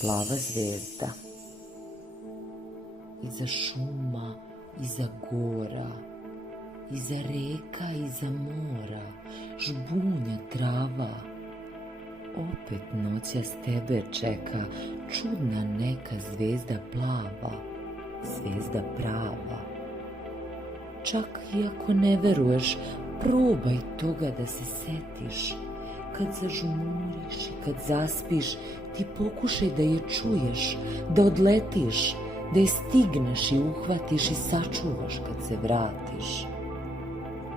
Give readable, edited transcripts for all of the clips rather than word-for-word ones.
plava zvezda. Iza šuma, iza gora, iza reka, iza mora, žbunja trava. Opet noćas tebe čeka čudna neka zvezda plava, zvezda prava. Čak i ako ne veruješ, probaj toga da se setiš. Kad zažmuriš i kad zaspiš, ti pokušaj da je čuješ, da odletiš, da je stigneš i uhvatiš i sačuvaš kad se vratiš.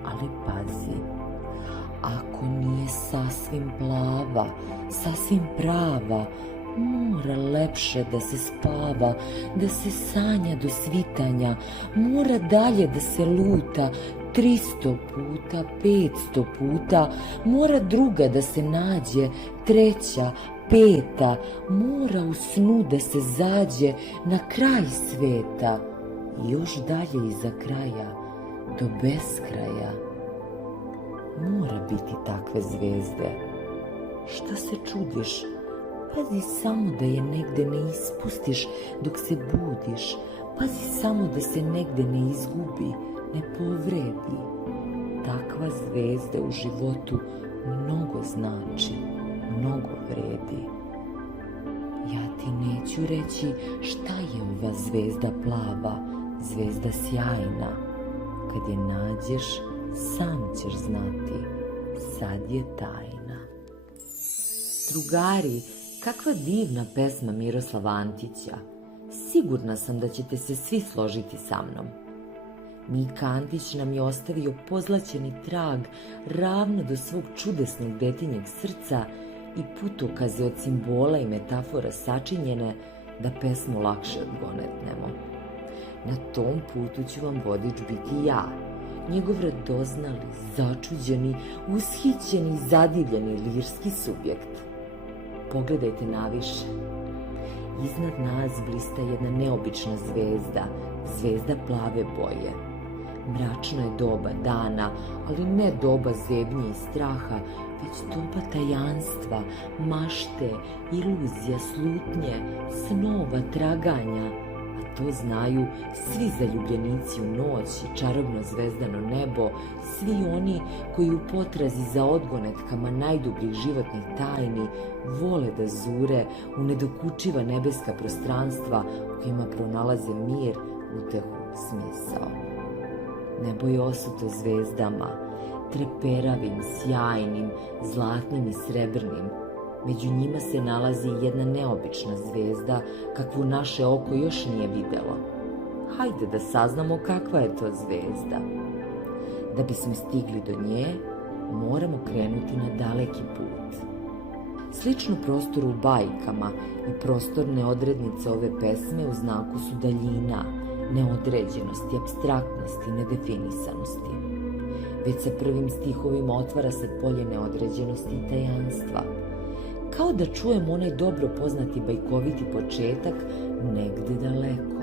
Ali pazi, ako nije sasvim plava, sasvim prava, mora lepše da se spava, da se sanja do svitanja, mora dalje da se luta 300 puta, 500 puta, mora druga da se nađe, treća, peta, mora u snu da se zađe na kraj sveta i još dalje iza kraja, do beskraja. Mora biti takve zvezde. Šta se čudiš? Pazi samo da je negde ne ispustiš dok se budiš. Pazi samo da se negde ne izgubi, ne povredi. Takva zvezda u životu mnogo znači, mnogo vredi. Ja ti neću reći šta je ova zvezda plava, zvezda sjajna. Kad je nađeš, sam ćeš znati, sad je tajna. Drugari, kakva divna pesma Miroslava Antića. Sigurna sam da ćete se svi složiti sa mnom. Mika Antić nam je ostavio pozlaćeni trag ravno do svog čudesnog detinjeg srca i putokaze od simbola i metafora sačinjene da pesmu lakše odgonetnemo. Na tom putu ću vam vodič biti ja, njegov radoznali, začuđeni, ushićeni, zadivljeni lirski subjekt. Pogledajte naviše. Iznad nas blista jedna neobična zvezda, zvezda plave boje. Mračno je doba dana, ali ne doba zebnje i straha, već doba tajanstva, mašte, iluzija, slutnje, snova, traganja. A to znaju svi zaljubljenici u noć i čarobno zvezdano nebo, svi oni koji u potrazi za odgonetkama najdubljih životnih tajni vole da zure u nedokučiva nebeska prostranstva u kojima pronalaze mir, utehu, smisao. Nebo je osuto zvezdama, treperavim, sjajnim, zlatnim i srebrnim. Među njima se nalazi jedna neobična zvezda kakvu naše oko još nije videlo. Hajde da saznamo kakva je to zvezda. Da bismo stigli do nje, moramo krenuti na daleki put. Slično prostoru u bajkama i prostorne odrednice ove pesme u znaku su daljina, neodređenosti, apstraktnosti, nedefinisanosti. Već sa prvim stihovima otvara se polje neodređenosti i tajanstva. Kao da čujemo onaj dobro poznati bajkoviti početak negde daleko,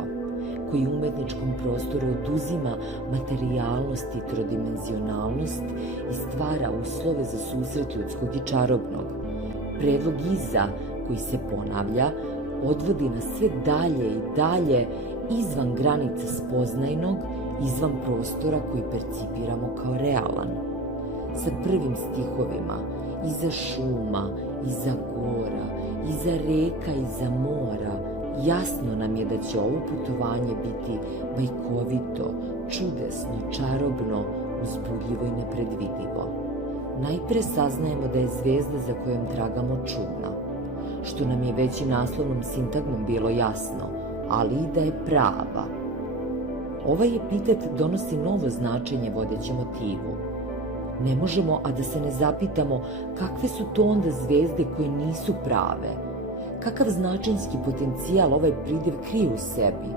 koji umetničkom prostoru oduzima materijalnost i trodimenzionalnost i stvara uslove za susret ljudskog i čarobnog. Predlog iza, koji se ponavlja, odvodi nas sve dalje i dalje izvan granica spoznajnog, izvan prostora koji percipiramo kao realan. Sa prvim stihovima, iza šuma, iza gora, iza reka, iza mora, jasno nam je da će ovo putovanje biti bajkovito, čudesno, čarobno, uzbudljivo i nepredvidivo. Najpre saznajemo da je zvezda za kojom tragamo čudna, što nam je već i naslovnom sintagmom bilo jasno, ali i da je prava. Ovaj epitet donosi novo značenje vodećem motivu. Ne možemo, a da se ne zapitamo kakve su to onda zvezde koje nisu prave. Kakav značenjski potencijal ovaj pridev krije u sebi?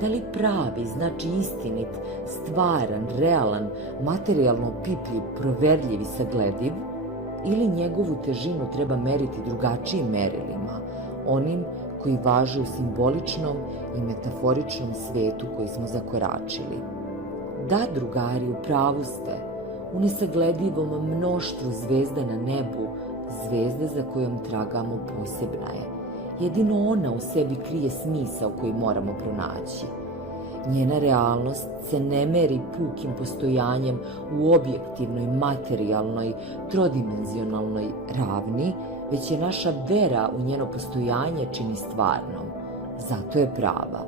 Da li pravi znači istinit, stvaran, realan, materijalno opipljiv, proverljiv i saglediv? Ili njegovu težinu treba meriti drugačijim merilima, onim koji važe u simboličnom i metaforičnom svetu koji smo zakoračili? Da, drugari, u pravu ste. U nesagledivom mnoštvu zvezda na nebu, zvezda za kojom tragamo posebna je, Jedino ona u sebi krije smisao koji moramo pronaći. Njena realnost se ne meri pukim postojanjem u objektivnoj, materijalnoj, trodimenzionalnoj ravni, već je naša vera u njeno postojanje čini stvarnom. Zato je prava.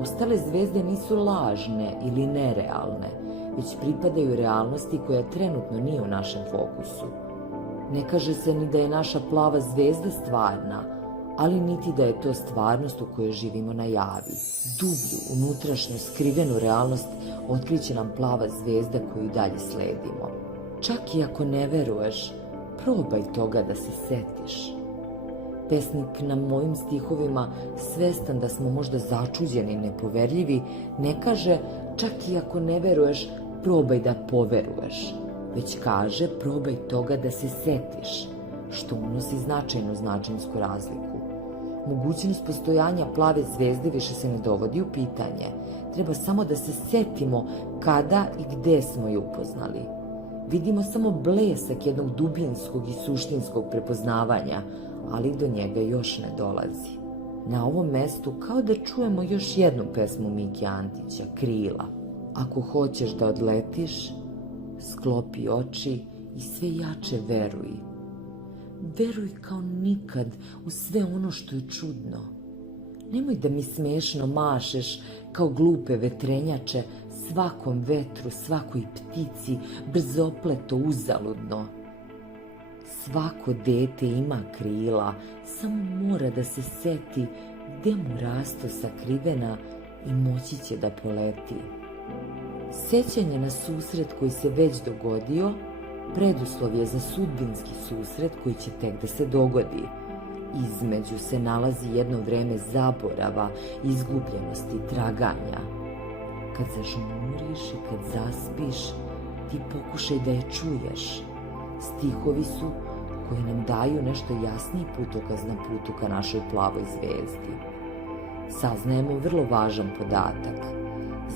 Ostale zvezde nisu lažne ili nerealne, već pripadaju realnosti koja trenutno nije u našem fokusu. Ne kaže se ni da je naša plava zvezda stvarna, ali niti da je to stvarnost u kojoj živimo na javi. Dublju, unutrašnju, skrivenu realnost otkriće nam plava zvezda koju dalje sledimo. Čak i ako ne veruješ, probaj toga da se setiš. Pesnik nam ovim stihovima, svestan da smo možda začuđeni i nepoverljivi, ne kaže čak i ako ne veruješ, probaj da poveruješ, već kaže probaj toga da se setiš, što unosi značajnu značinsku razliku. Mogućnost postojanja plave zvezde više se ne dovodi u pitanje. Treba samo da se setimo kada i gde smo je upoznali. Vidimo samo blesak jednog dubinskog i suštinskog prepoznavanja, ali do njega još ne dolazi. Na ovom mestu kao da čujemo još jednu pesmu Mike Antića, Krila. Ako hoćeš da odletiš, sklopi oči i sve jače veruj. Veruj kao nikad u sve ono što je čudno. Nemoj da mi smešno mašeš kao glupe vetrenjače svakom vetru, svakoj ptici, brzopleto, uzaludno. Svako dete ima krila, samo mora da se seti gde mu rastu sakrivena i moći će da poleti. Sećanje na susret koji se već dogodio preduslov je za sudbinski susret koji će tek da se dogodi. Između se nalazi jedno vreme zaborava, izgubljenosti, traganja. Kad zažmuriš i kad zaspiš, ti pokušaj da je čuješ. Stihovi su koji nam daju nešto jasniji putokaz na putu ka našoj plavoj zvezdi. Saznajemo vrlo važan podatak.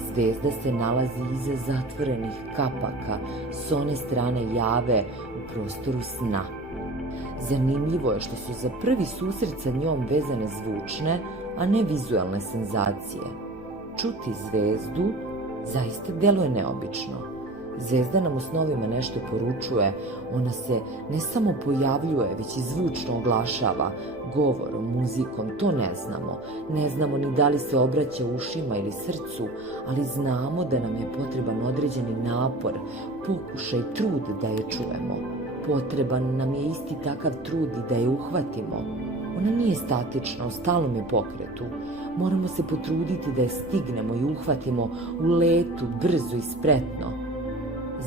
Zvezda se nalazi iza zatvorenih kapaka s one strane jave u prostoru sna. Zanimljivo je što su za prvi susret sa njom vezane zvučne, a ne vizualne senzacije. Čuti zvezdu zaista deluje neobično. Zvezda nam u snovima nešto poručuje, ona se ne samo pojavljuje, već i zvučno oglašava, govorom, muzikom, to ne znamo. Ne znamo ni da li se obraća ušima ili srcu, ali znamo da nam je potreban određeni napor, pokušaj, trud da je čujemo. Potreban nam je isti takav trud i da je uhvatimo. Ona nije statična, u stalnom je pokretu. Moramo se potruditi da je stignemo i uhvatimo u letu, brzo i spretno.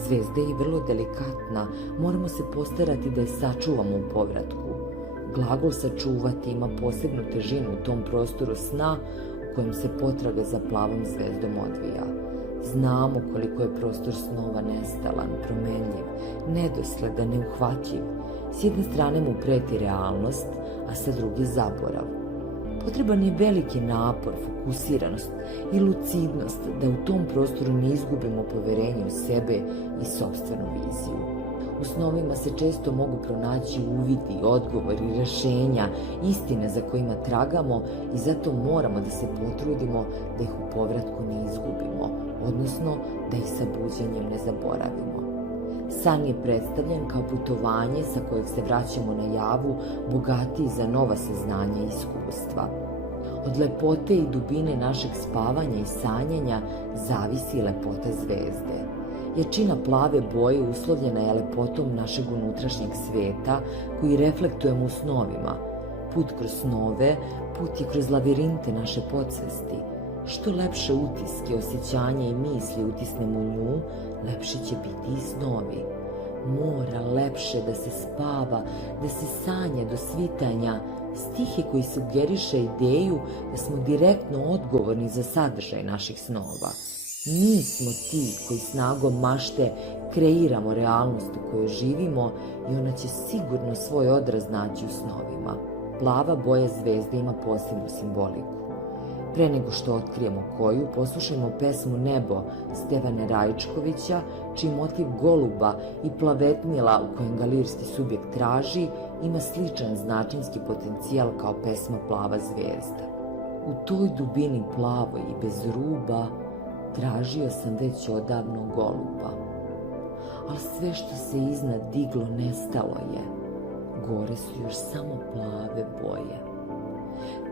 Zvezda je vrlo delikatna, moramo se postarati da je sačuvamo u povratku. Glagol sačuvati ima posebnu težinu u tom prostoru sna u kojem se potraga za plavom zvezdom odvija. Znamo koliko je prostor snova nestalan, promenljiv, nedosledan, neuhvatljiv. S jedne strane mu preti realnost, a sa druge zaborav. Potreban je veliki napor, fokusiranost i lucidnost da u tom prostoru ne izgubimo poverenje u sebe i sopstvenu viziju. U snovima se često mogu pronaći uvidi, odgovori, rešenja, istine za kojima tragamo i zato moramo da se potrudimo da ih u povratku ne izgubimo, odnosno da ih sa buđenjem ne zaboravimo. San je predstavljen kao putovanje sa kojeg se vraćamo na javu, bogatiji za nova saznanja i iskustva. Od lepote i dubine našeg spavanja i sanjanja zavisi lepota zvezde. Jačina plave boje uslovljena je lepotom našeg unutrašnjeg sveta koji reflektujemo u snovima. Put kroz snove, put je kroz lavirinte naše podsvesti. Što lepše utiske, osjećanja i misli utisnemo u nju, lepše će biti i snovi. Mora lepše da se spava, da se sanja do svitanja, stih je koji sugeriše ideju da smo direktno odgovorni za sadržaj naših snova. Mi smo ti koji snagom mašte kreiramo realnost u kojoj živimo i ona će sigurno svoj odraz naći u snovima. Plava boja zvezde ima posebnu simboliku. Pre nego što otkrijemo koju, poslušajmo pesmu Nebo Stevana Raičkovića, čiji motiv goluba i plavetnila u kojem ga lirski subjekt traži ima sličan značinski potencijal kao pesma Plava zvezda. U toj dubini plavoj i bez ruba tražio sam već odavno goluba. Ali sve što se iznad diglo nestalo je, gore su još samo plave boje.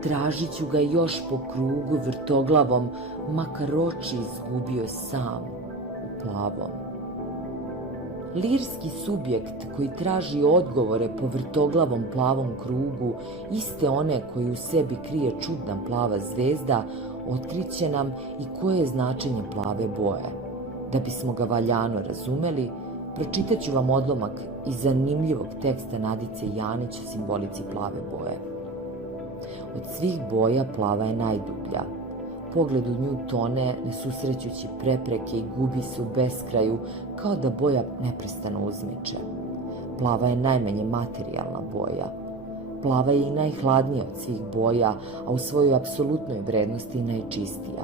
Tražit ću ga još po krugu vrtoglavom, makar oči izgubio sam u plavom. Lirski subjekt koji traži odgovore po vrtoglavom plavom krugu, iste one koji u sebi krije čudna plava zvezda, otkriće nam i koje je značenje plave boje. Da bismo ga valjano razumeli, pročitat ću vam odlomak iz zanimljivog teksta Nadice Janić o simbolici plave boje. Od svih boja plava je najdublja. Pogled u nju tone, ne susrećući prepreke i gubi se u beskraju, kao da boja neprestano uzmiče. Plava je najmanje materijalna boja. Plava je i najhladnija od svih boja, a u svojoj apsolutnoj vrednosti i najčistija.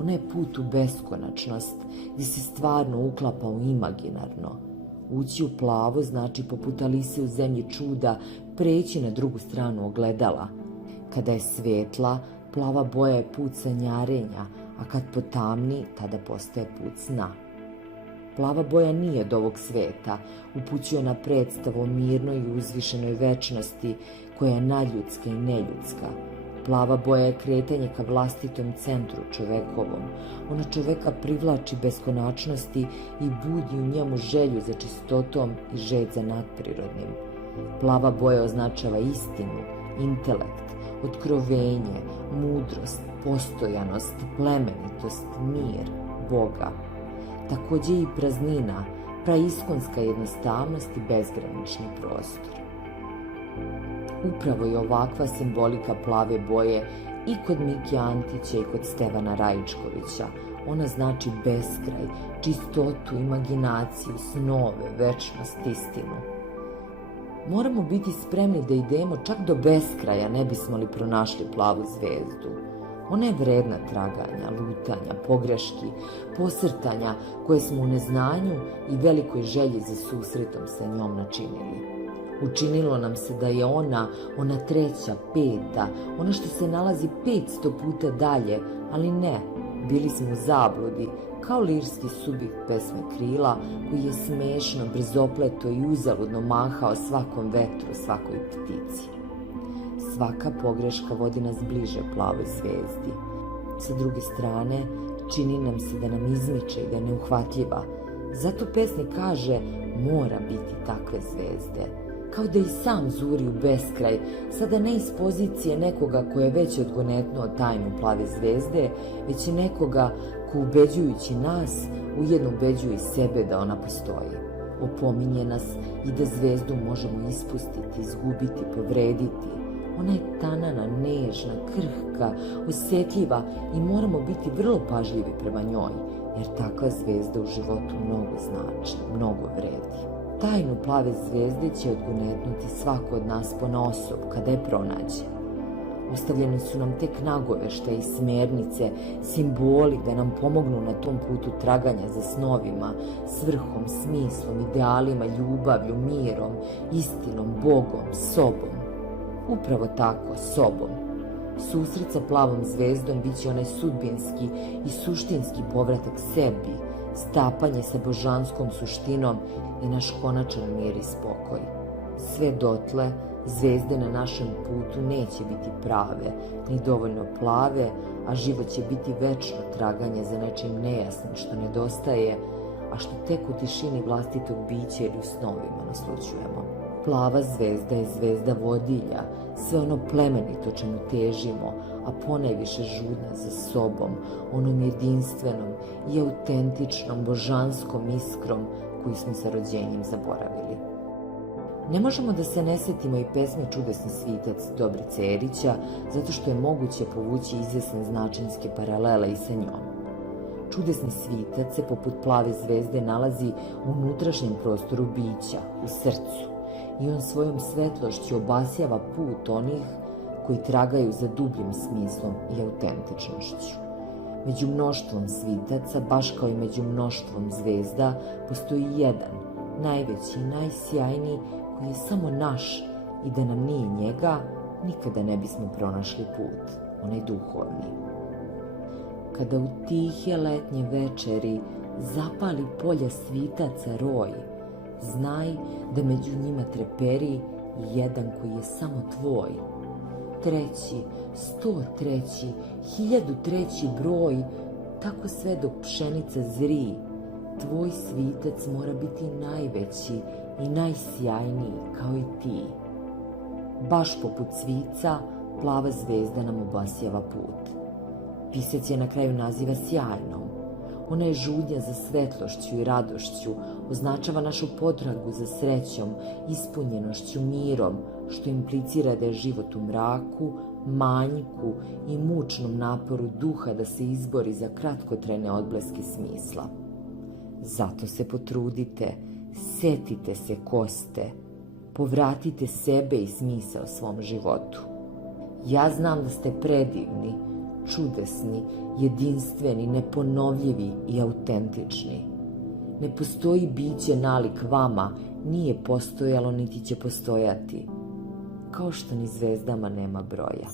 Ona je put u beskonačnost, gdje se stvarno uklapa u imaginarno. Ući u plavo znači poput Alise u zemlji čuda preći na drugu stranu ogledala. Kada je svetla, plava boja je put sanjarenja, a kad potamni, tada postaje put sna. Plava boja nije od ovog sveta, upućuje na predstavu o mirnoj i uzvišenoj večnosti koja je nadljudska i neljudska. Plava boja je kretanje ka vlastitom centru čovekovom. Ona čoveka privlači beskonačnosti i budi u njemu želju za čistotom i želj za nadprirodnim. Plava boja označava istinu, intelekt, otkrovenje, mudrost, postojanost, plemenitost, mir, Boga. Takođe i praznina, praiskonska jednostavnost i bezgranični prostor. Upravo je ovakva simbolika plave boje i kod Mike Antića i kod Stevana Raičkovića. Ona znači beskraj, čistotu, imaginaciju, snove, večnost, istinu. Moramo biti spremni da idemo čak do beskraja, ne bismo li pronašli plavu zvezdu. Ona je vredna traganja, lutanja, pogreški, posrtanja koje smo u neznanju i velikoj želji za susretom sa njom načinili. Učinilo nam se da je ona treća, peta, ona što se nalazi 500 puta dalje, ali ne, bili smo u zabludi, kao lirski subjekt pesme Krila, koji je smešno, brzopleto i uzaludno mahao svakom vetru, svakoj ptici. Svaka pogreška vodi nas bliže plavoj zvezdi. Sa druge strane, čini nam se da nam izmiče i da je neuhvatljiva. Zato pesnik kaže, mora biti takve zvezde. Kao da i sam zuri u beskraj, sada ne iz pozicije nekoga ko je već odgonetnuo tajnu plave zvezde, već i nekoga ko ubeđujući nas, ujedno ubeđuje i sebe da ona postoji. Opominje nas i da zvezdu možemo ispustiti, izgubiti, povrediti. Ona je tanana, nežna, krhka, osjetljiva i moramo biti vrlo pažljivi prema njoj, jer takva zvezda u životu mnogo znači, mnogo vredi. Tajnu plave zvezde će odgonetnuti svako od nas ponaosob kada je pronađe. Ostavljene su nam tek nagoveštaje i smernice, simboli da nam pomognu na tom putu traganja za snovima, svrhom, smislom, idealima, ljubavlju, mirom, istinom, Bogom, sobom. Upravo tako, sobom. Susret sa plavom zvezdom bit će onaj sudbinski i suštinski povratak sebi, stapanje sa božanskom suštinom i naš konačan mir i spokoj. Sve dotle, zvezde na našem putu neće biti prave, ni dovoljno plave, a život će biti večno traganje za nečim nejasnim što nedostaje, a što tek u tišini vlastitog bića ili u snovima naslućujemo. Plava zvezda je zvezda vodilja, sve ono plemenito čemu težimo, a ponajviše žudna za sobom, onom jedinstvenom i autentičnom božanskom iskrom koju smo sa rođenjem zaboravili. Ne možemo da se ne setimo i pesme Čudesni svitac Dobrice Erića, zato što je moguće povući izvesne značinske paralele i sa njom. Čudesni svitac se poput plave zvezde nalazi u unutrašnjem prostoru bića, u srcu, i on svojom svetlošću obasjava put onih koji tragaju za dubljim smislom i autentičnošću. Među mnoštvom svitaca, baš kao i među mnoštvom zvezda, postoji jedan, najveći i najsjajniji, koji je samo naš i da nam nije njega, nikada ne bismo pronašli put, onaj duhovni. Kada u tihe letnje večeri zapali polja svitaca roj, znaj da među njima treperi jedan koji je samo tvoj. 3., 103., 1003. broj, tako sve dok pšenica zri, tvoj svitac mora biti najveći i najsjajniji kao i ti. Baš poput svica, plava zvezda nam obasjava put. Pisac je na kraju naziva sjajnom. Ona je žudnja za svetlošću i radošću, označava našu potragu za srećom, ispunjenošću, mirom, što implicira da je život u mraku, manjku i mučnom naporu duha da se izbori za kratkotrajne odbleske smisla. Zato se potrudite, setite se ko ste, povratite sebe i smisao svom životu. Ja znam da ste predivni, čudesni, jedinstveni, neponovljivi i autentični. Ne postoji biće nalik vama, nije postojalo niti će postojati, kao što ni zvezdama nema broja.